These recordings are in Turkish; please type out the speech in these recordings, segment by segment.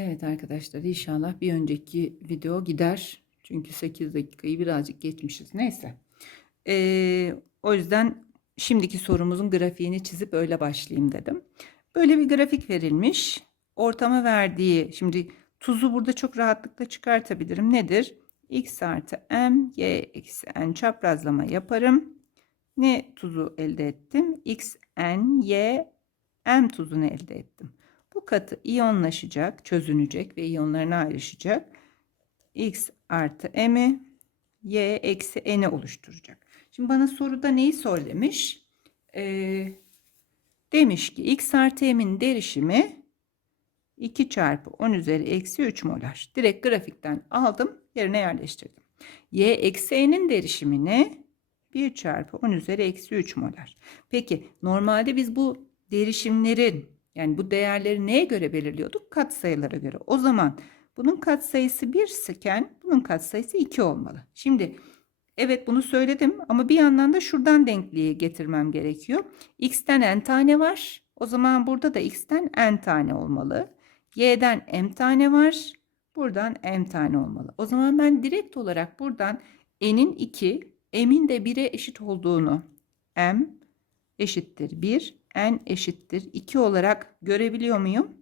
Evet arkadaşlar inşallah bir önceki video gider. Çünkü 8 dakikayı birazcık geçmişiz. Neyse. Ee, o yüzden şimdiki sorumuzun grafiğini çizip öyle başlayayım dedim. Böyle bir grafik verilmiş. Ortama verdiği şimdi tuzu burada çok rahatlıkla çıkartabilirim. Nedir? x artı m y eksi n çaprazlama yaparım. Ne tuzu elde ettim? x n y m tuzunu elde ettim. Katı iyonlaşacak, çözünecek ve iyonlarına ayrışacak. X artı M'i Y eksi N'i oluşturacak. Şimdi bana soruda neyi söylemiş? Ee, demiş ki X artı M'in derişimi 2 çarpı 10 üzeri eksi 3 molar. Direkt grafikten aldım yerine yerleştirdim. Y eksi N'in derişimini 1 çarpı 10 üzeri eksi 3 molar. Peki normalde biz bu derişimlerin yani bu değerleri neye göre belirliyorduk? Katsayılara göre. O zaman bunun katsayısı 1 iken bunun katsayısı 2 olmalı. Şimdi evet bunu söyledim ama bir yandan da şuradan denkliği getirmem gerekiyor. X'ten n tane var. O zaman burada da x'ten n tane olmalı. Y'den m tane var. Buradan m tane olmalı. O zaman ben direkt olarak buradan n'in 2, m'in de 1'e eşit olduğunu m eşittir 1, n eşittir 2 olarak görebiliyor muyum?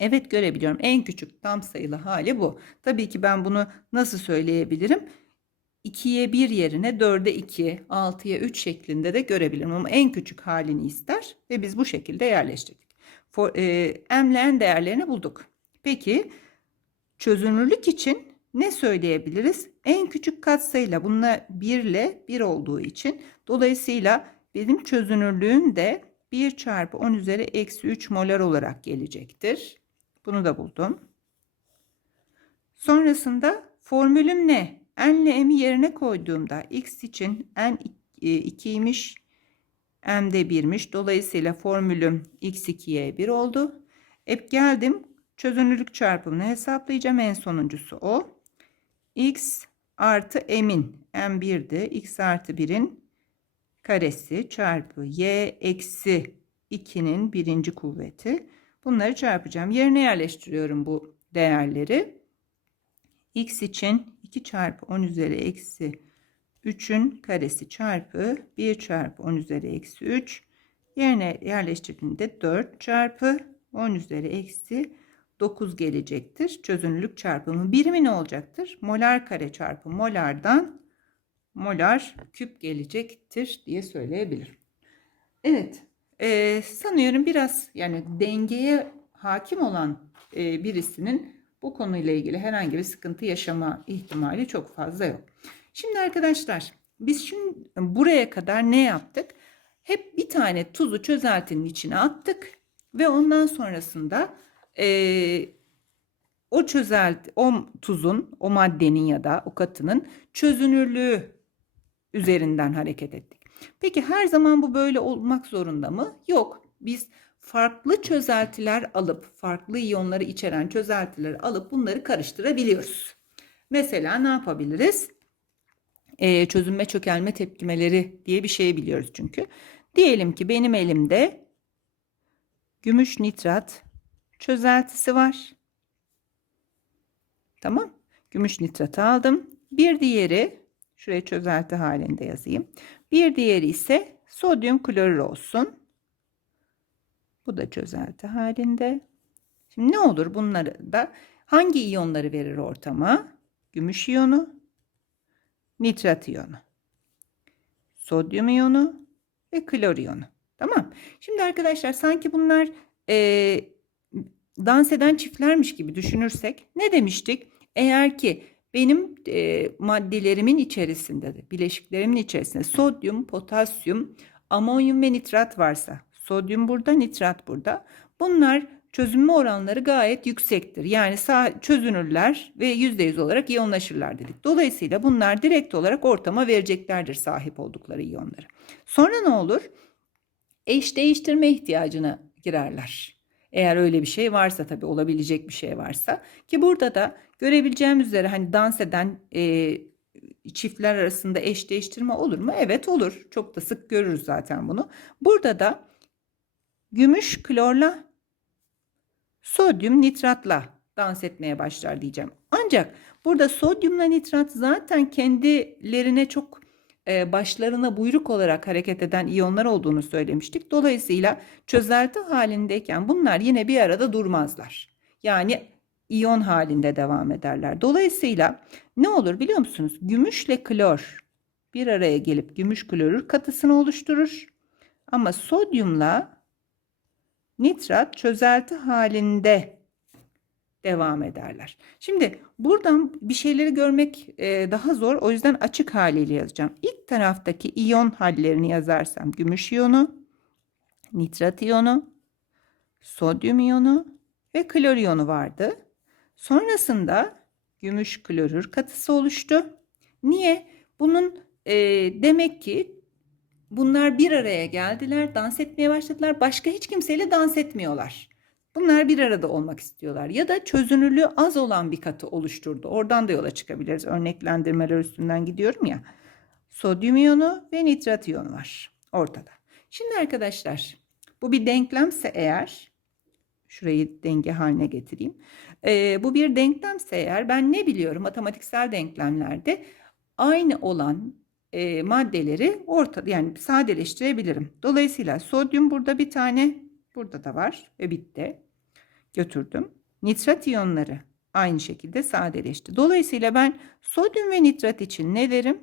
Evet görebiliyorum. En küçük tam sayılı hali bu. Tabii ki ben bunu nasıl söyleyebilirim? 2'ye 1 yerine 4'e 2, 6'ya 3 şeklinde de görebilirim. Ama en küçük halini ister ve biz bu şekilde yerleştirdik. For, e, m ile n değerlerini bulduk. Peki çözünürlük için ne söyleyebiliriz? En küçük katsayıyla bununla 1 ile 1 olduğu için dolayısıyla benim çözünürlüğüm de 1 çarpı 10 üzeri eksi 3 molar olarak gelecektir. Bunu da buldum. Sonrasında formülüm ne? N ile m'i yerine koyduğumda x için n 2'ymiş, m de 1'miş. Dolayısıyla formülüm x2'ye 1 oldu. Hep geldim çözünürlük çarpımını hesaplayacağım. En sonuncusu o. x artı m'in m 1'di. x artı 1'in karesi çarpı y eksi 2'nin birinci kuvveti. Bunları çarpacağım. Yerine yerleştiriyorum bu değerleri. x için 2 çarpı 10 üzeri eksi 3'ün karesi çarpı 1 çarpı 10 üzeri eksi 3. Yerine yerleştirdiğimde 4 çarpı 10 üzeri eksi 9 gelecektir. Çözünürlük çarpımı birimi ne olacaktır? Molar kare çarpı molardan molar küp gelecektir diye söyleyebilirim. Evet e, sanıyorum biraz yani dengeye hakim olan e, birisinin bu konuyla ilgili herhangi bir sıkıntı yaşama ihtimali çok fazla yok. Şimdi arkadaşlar biz şimdi buraya kadar ne yaptık? Hep bir tane tuzu çözeltinin içine attık ve ondan sonrasında e, o çözelti, o tuzun, o maddenin ya da o katının çözünürlüğü üzerinden hareket ettik. Peki her zaman bu böyle olmak zorunda mı? Yok. Biz farklı çözeltiler alıp, farklı iyonları içeren çözeltileri alıp bunları karıştırabiliyoruz. Mesela ne yapabiliriz? Ee, çözünme çökelme tepkimeleri diye bir şey biliyoruz çünkü. Diyelim ki benim elimde gümüş nitrat çözeltisi var. Tamam. Gümüş nitratı aldım. Bir diğeri şuraya çözelti halinde yazayım. Bir diğeri ise sodyum klorür olsun. Bu da çözelti halinde. Şimdi ne olur bunları da hangi iyonları verir ortama? Gümüş iyonu, nitrat iyonu, sodyum iyonu ve klor iyonu. Tamam. Şimdi arkadaşlar sanki bunlar e, dans eden çiftlermiş gibi düşünürsek ne demiştik? Eğer ki benim e, maddelerimin içerisinde de bileşiklerimin içerisinde sodyum, potasyum, amonyum ve nitrat varsa sodyum burada, nitrat burada. Bunlar çözünme oranları gayet yüksektir. Yani sağ, çözünürler ve %100 olarak iyonlaşırlar dedik. Dolayısıyla bunlar direkt olarak ortama vereceklerdir sahip oldukları iyonları. Sonra ne olur? Eş değiştirme ihtiyacına girerler. Eğer öyle bir şey varsa tabii olabilecek bir şey varsa ki burada da görebileceğimiz üzere hani dans eden e, çiftler arasında eş değiştirme olur mu? Evet olur. Çok da sık görürüz zaten bunu. Burada da gümüş klorla sodyum nitratla dans etmeye başlar diyeceğim. Ancak burada sodyumla nitrat zaten kendilerine çok başlarına buyruk olarak hareket eden iyonlar olduğunu söylemiştik. Dolayısıyla çözelti halindeyken bunlar yine bir arada durmazlar. Yani iyon halinde devam ederler. Dolayısıyla ne olur biliyor musunuz? Gümüşle klor bir araya gelip gümüş klorür katısını oluşturur. Ama sodyumla nitrat çözelti halinde devam ederler. Şimdi buradan bir şeyleri görmek e, daha zor. O yüzden açık haliyle yazacağım. İlk taraftaki iyon hallerini yazarsam gümüş iyonu, nitrat iyonu, sodyum iyonu ve klor iyonu vardı. Sonrasında gümüş klorür katısı oluştu. Niye? Bunun e, demek ki bunlar bir araya geldiler, dans etmeye başladılar. Başka hiç kimseyle dans etmiyorlar. Bunlar bir arada olmak istiyorlar. Ya da çözünürlüğü az olan bir katı oluşturdu. Oradan da yola çıkabiliriz. Örneklendirmeler üstünden gidiyorum ya. Sodyum iyonu ve nitrat iyonu var ortada. Şimdi arkadaşlar bu bir denklemse eğer şurayı denge haline getireyim. Ee, bu bir denklemse eğer ben ne biliyorum matematiksel denklemlerde aynı olan e, maddeleri ortada yani sadeleştirebilirim. Dolayısıyla sodyum burada bir tane burada da var ve bitti. Götürdüm. Nitrat iyonları aynı şekilde sadeleşti. Dolayısıyla ben sodyum ve nitrat için ne derim?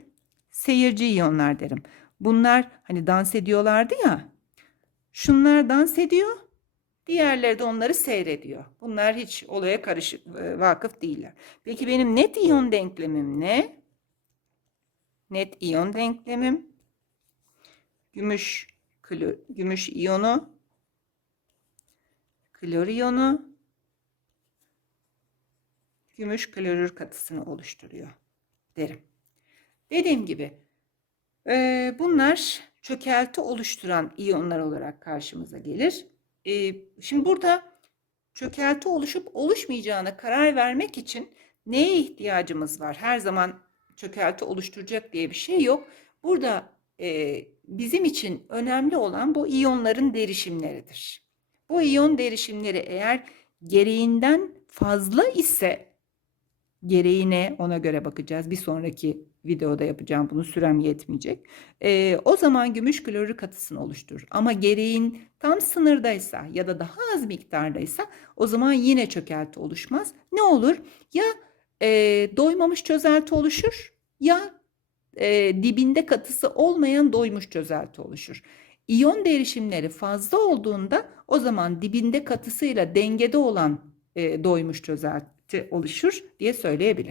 Seyirci iyonlar derim. Bunlar hani dans ediyorlardı ya. Şunlar dans ediyor. Diğerleri de onları seyrediyor. Bunlar hiç olaya karışık, e, vakıf değiller. Peki benim net iyon denklemim ne? Net iyon denklemim. Gümüş, gümüş iyonu, klor iyonu, gümüş klorür katısını oluşturuyor derim. Dediğim gibi e, bunlar çökelti oluşturan iyonlar olarak karşımıza gelir. E, şimdi burada çökelti oluşup oluşmayacağına karar vermek için neye ihtiyacımız var? Her zaman çökelti oluşturacak diye bir şey yok. Burada e, bizim için önemli olan bu iyonların derişimleridir. Bu iyon derişimleri eğer gereğinden fazla ise gereğine ona göre bakacağız. Bir sonraki videoda yapacağım bunu sürem yetmeyecek. E, o zaman gümüş klorür katısını oluşturur. Ama gereğin tam sınırdaysa ya da daha az miktardaysa o zaman yine çökelti oluşmaz. Ne olur? Ya e, doymamış çözelti oluşur ya e, dibinde katısı olmayan doymuş çözelti oluşur. İyon derişimleri fazla olduğunda o zaman dibinde katısıyla dengede olan e, doymuş çözelti oluşur diye söyleyebilir.